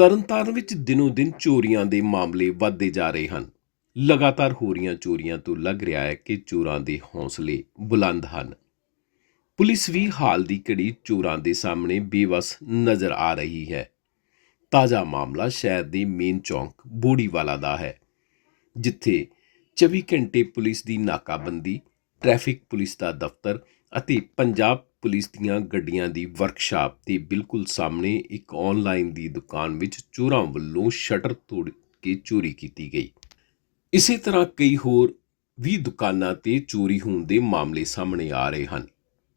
ਤਰਨਤਾਰਨ ਵਿੱਚ ਦਿਨੋ-ਦਿਨ ਚੋਰੀਆਂ ਦੇ ਮਾਮਲੇ ਵੱਧਦੇ ਜਾ ਰਹੇ ਹਨ। ਲਗਾਤਾਰ ਹੋ ਰਹੀਆਂ ਚੋਰੀਆਂ ਤੋਂ ਲੱਗ ਰਿਹਾ ਹੈ ਕਿ ਚੋਰਾਂ ਦੇ ਹੌਸਲੇ ਬੁਲੰਦ ਹਨ। ਪੁਲਿਸ ਵੀ ਹਾਲ ਦੀ ਘੜੀ ਚੋਰਾਂ ਦੇ ਸਾਹਮਣੇ ਬੇਵਸ ਨਜ਼ਰ ਆ ਰਹੀ ਹੈ। ਤਾਜ਼ਾ ਮਾਮਲਾ ਸ਼ਹਿਰ ਦੇ ਮੇਨ ਚੌਂਕ ਬੋੜੀਵਾਲਾ ਦਾ ਹੈ, ਜਿੱਥੇ 24 ਘੰਟੇ ਪੁਲਿਸ ਦੀ ਨਾਕਾਬੰਦੀ, ਟ੍ਰੈਫਿਕ ਪੁਲਿਸ ਦਾ ਦਫ਼ਤਰ ਅਤੇ ਪੰਜਾਬ ਪੁਲਿਸ ਦੀਆਂ ਗੱਡੀਆਂ ਦੀ ਵਰਕਸ਼ਾਪ ਦੇ ਬਿਲਕੁਲ ਸਾਹਮਣੇ ਇੱਕ ਆਨਲਾਈਨ ਦੀ ਦੁਕਾਨ ਵਿੱਚ ਚੋਰਾਂ ਵੱਲੋਂ ਸ਼ਟਰ ਤੋੜ ਕੇ ਚੋਰੀ ਕੀਤੀ ਗਈ। ਇਸੇ ਤਰ੍ਹਾਂ ਕਈ ਹੋਰ ਵੀ ਦੁਕਾਨਾਂ ਤੇ ਚੋਰੀ ਹੋਣ ਦੇ ਮਾਮਲੇ ਸਾਹਮਣੇ ਆ ਰਹੇ ਹਨ,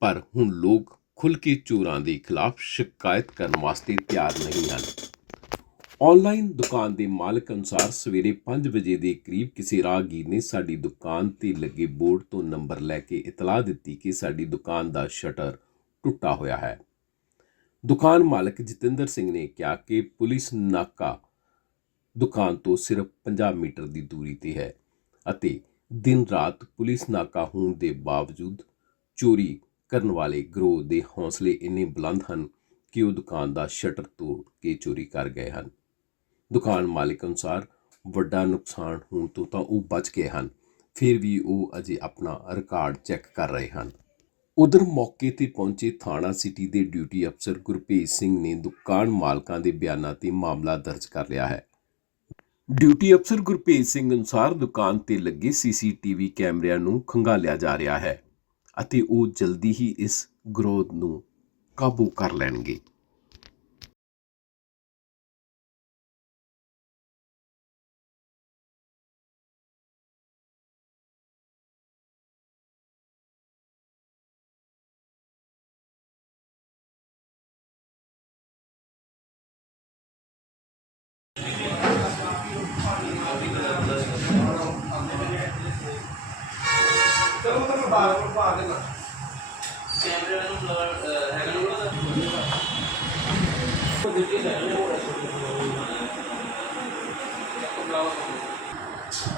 ਪਰ ਹੁਣ ਲੋਕ ਖੁੱਲ੍ਹ ਕੇ ਚੋਰਾਂ ਦੇ ਖਿਲਾਫ ਸ਼ਿਕਾਇਤ ਕਰਨ ਵਾਸਤੇ ਤਿਆਰ ਨਹੀਂ ਹਨ। ਆਨਲਾਈਨ ਦੁਕਾਨ ਦੇ ਮਾਲਕ ਅਨੁਸਾਰ ਸਵੇਰੇ 5 ਵਜੇ ਦੇ ਕਰੀਬ ਕਿਸੇ ਰਾਹਗੀਰ ਨੇ ਸਾਡੀ ਦੁਕਾਨ ਤੇ ਲੱਗੇ ਬੋਰਡ ਤੋਂ ਨੰਬਰ ਲੈ ਕੇ ਇਤਲਾਹ ਦਿੱਤੀ ਕਿ ਸਾਡੀ ਦੁਕਾਨ ਦਾ ਸ਼ਟਰ ਟੁੱਟਾ ਹੋਇਆ ਹੈ। ਦੁਕਾਨ ਮਾਲਕ ਜਤਿੰਦਰ ਸਿੰਘ ਨੇ ਕਿਹਾ ਕਿ ਪੁਲਿਸ ਨਾਕਾ ਦੁਕਾਨ ਤੋਂ ਸਿਰਫ 50 ਮੀਟਰ ਦੀ ਦੂਰੀ ਤੇ ਹੈ ਅਤੇ ਦਿਨ ਰਾਤ ਪੁਲਿਸ ਨਾਕਾ ਹੋਣ ਦੇ ਬਾਵਜੂਦ ਚੋਰੀ ਕਰਨ ਵਾਲੇ ਗਰੋਹ ਦੇ ਹੌਸਲੇ ਇੰਨੇ ਬੁਲੰਦ ਹਨ ਕਿ ਉਹ ਦੁਕਾਨ ਦਾ ਸ਼ਟਰ ਤੋੜ ਕੇ ਚੋਰੀ ਕਰ ਗਏ ਹਨ। ਦੁਕਾਨ ਮਾਲਕ ਅਨੁਸਾਰ ਵੱਡਾ ਨੁਕਸਾਨ ਹੋਣ ਤੋਂ ਤਾਂ ਉਹ ਬਚ ਗਏ ਹਨ, ਫਿਰ ਵੀ ਉਹ ਅਜੇ ਆਪਣਾ ਰਿਕਾਰਡ ਚੈੱਕ ਕਰ ਰਹੇ ਹਨ। ਉਧਰ ਮੌਕੇ ਤੇ ਪਹੁੰਚੇ ਥਾਣਾ ਸਿਟੀ ਦੇ ਡਿਊਟੀ ਅਫਸਰ ਗੁਰਪ੍ਰੀਤ ਸਿੰਘ ਨੇ ਦੁਕਾਨ ਮਾਲਕਾਂ ਦੇ ਬਿਆਨਾਂ ਤੇ ਮਾਮਲਾ ਦਰਜ ਕਰ ਲਿਆ ਹੈ। ਡਿਊਟੀ ਅਫਸਰ ਗੁਰਪ੍ਰੀਤ ਸਿੰਘ ਅਨੁਸਾਰ ਦੁਕਾਨ ਤੇ ਲੱਗੇ ਸੀਸੀਟੀਵੀ ਕੈਮਰਿਆਂ ਨੂੰ ਖੰਗਾਲਿਆ ਜਾ ਰਿਹਾ ਹੈ ਅਤੇ ਉਹ ਜਲਦੀ ਹੀ ਇਸ ਗਰੋਥ ਨੂੰ ਕਾਬੂ ਕਰ ਲੈਣਗੇ।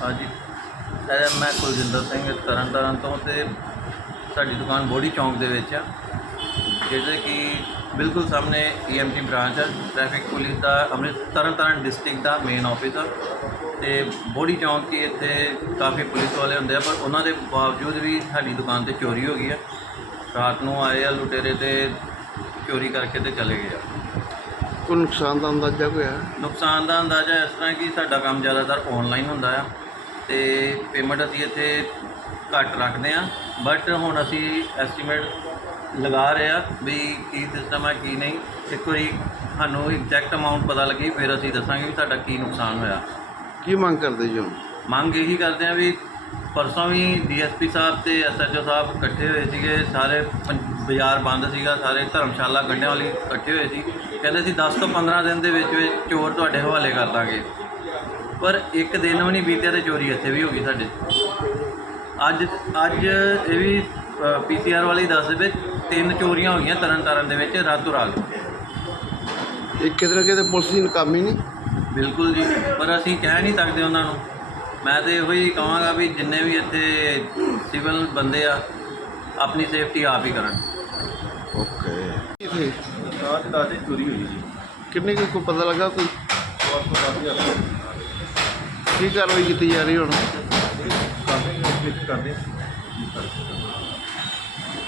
ਹਾਂਜੀ। ਮੈਂ ਕੁਲਜਿੰਦਰ ਸਿੰਘ ਤਰਨਤਾਰਨ ਤੋਂ ਤੇ ਸਾਡੀ ਦੁਕਾਨ ਬੋੜੀ ਚੌਂਕ ਦੇ ਵਿੱਚ ਆ। ਜਿਹਦੇ ਕਿ ਬਿਲਕੁਲ ਸਾਹਮਣੇ ਈਐਮਟੀ ਬ੍ਰਾਂਚ ਹੈ ਟ੍ਰੈਫਿਕ ਪੁਲਿਸ ਦਾ ਅੰਮ੍ਰਿਤ ਤਰਨਤਾਰਨ ਡਿਸਟ੍ਰਿਕਟ ਦਾ ਮੇਨ ਆਫਿਸ ਆ ਤੇ ਬੋੜੀ ਚੌਂਕ 'ਚ ਇੱਥੇ ਕਾਫੀ ਪੁਲਿਸ ਵਾਲੇ ਹੁੰਦੇ ਆ ਪਰ ਉਹਨਾਂ ਦੇ ਬਾਵਜੂਦ ਵੀ ਸਾਡੀ ਦੁਕਾਨ ਤੇ ਚੋਰੀ ਹੋ ਗਈ ਆ ਰਾਤ ਨੂੰ ਆਏ ਆ ਲੁਟੇਰੇ ਤੇ ਚੋਰੀ ਕਰਕੇ ਤੇ ਚਲੇ ਗਏ ਆ। ਕੋਈ ਨੁਕਸਾਨ ਦਾ ਅੰਦਾਜ਼ਾ ਕੋਈ ਹੈ? ਨੁਕਸਾਨ ਦਾ ਅੰਦਾਜ਼ਾ ਇਸ ਤਰ੍ਹਾਂ ਕਿ ਸਾਡਾ ਕੰਮ ਜ਼ਿਆਦਾਤਰ ਆਨਲਾਈਨ ਹੁੰਦਾ ਆ ਤੇ ਪੇਮੈਂਟ ਅਸੀਂ ਇੱਥੇ ਘੱਟ ਰੱਖਦੇ ਆ ਬਟ ਹੁਣ ਅਸੀਂ ਐਸਟੀਮੇਟ ਲਗਾ ਰਹੇ ਵੀ ਕੀ ਸਿਸਟਮ ਹੈ ਕੀ ਨਹੀਂ। ਇੱਕ ਵਾਰੀ ਸਾਨੂੰ ਐਗਜ਼ੈਕਟ ਅਮਾਉਂਟ ਪਤਾ ਲੱਗੀ ਫਿਰ ਅਸੀਂ ਦੱਸਾਂਗੇ ਵੀ ਸਾਡਾ ਕੀ ਨੁਕਸਾਨ ਹੋਇਆ। ਕੀ ਮੰਗ ਕਰਦੇ ਜੀ ਹੁਣ? ਮੰਗ ਇਹੀ ਕਰਦੇ ਆ ਵੀ ਪਰਸੋਂ ਵੀ ਡੀਐਸਪੀ ਸਾਹਿਬ ਤੇ ਐਸਐਚਓ ਸਾਹਿਬ ਇਕੱਠੇ ਹੋਏ ਸੀਗੇ ਸਾਰੇ ਬਾਜ਼ਾਰ ਬੰਦ ਸੀਗਾ ਸਾਰੇ ਧਰਮਸ਼ਾਲਾ ਗੰਢਿਆਂ ਵਾਲੀ ਇਕੱਠੇ ਹੋਏ ਸੀ। ਕਹਿੰਦੇ ਸੀ 10 ਤੋਂ 15 ਦਿਨ ਦੇ ਵਿੱਚ ਵਿੱਚ ਚੋਰ ਤੁਹਾਡੇ ਹਵਾਲੇ ਕਰ ਦਾਂਗੇ। ਪਰ ਇੱਕ ਦਿਨ ਵੀ ਨਹੀਂ ਬੀਤਿਆ ਤੇ ਚੋਰੀ ਇੱਥੇ ਵੀ ਹੋ ਗਈ ਸਾਡੇ। ਅੱਜ ਅੱਜ ਇਹ ਵੀ ਪੀਸੀਆਰ ਵਾਲੇ ਹੀ ਦੱਸਦੇ ਪਏ ਤਿੰਨ ਚੋਰੀਆਂ ਹੋ ਗਈਆਂ ਤਰਨ ਤਾਰਨ ਦੇ ਵਿੱਚ ਰਾਤੋਂ ਰਾਤ। ਇਹ ਕਿਤੇ ਨਾ ਕਿਤੇ ਪੁਲਿਸ ਦੀ ਨਾਕਾਮੀ ਨਹੀਂ? ਬਿਲਕੁਲ ਜੀ ਪਰ ਅਸੀਂ ਕਹਿ ਨਹੀਂ ਸਕਦੇ ਉਹਨਾਂ ਨੂੰ। ਮੈਂ ਤੇ ਇਹੋ ਹੀ ਕਹਾਂਗਾ ਵੀ ਜਿੰਨੇ ਵੀ ਇੱਥੇ ਸਿਵਲ ਬੰਦੇ ਆ ਆਪਣੀ ਸੇਫਟੀ ਆਪ ਹੀ ਕਰਨ। ਓਕੇ। ਰਾਤ ਦਾ ਤੇ ਚੋਰੀ ਹੋਈ ਜੀ ਕਿੰਨੇ ਕੁ ਕੋਈ ਪਤਾ ਲੱਗਾ ਕੋਈ? ਕੀ ਕਾਰਵਾਈ ਕੀਤੀ ਜਾ ਰਹੀ ਹੁਣ? ਕਰਦੇ ਹਾਂ।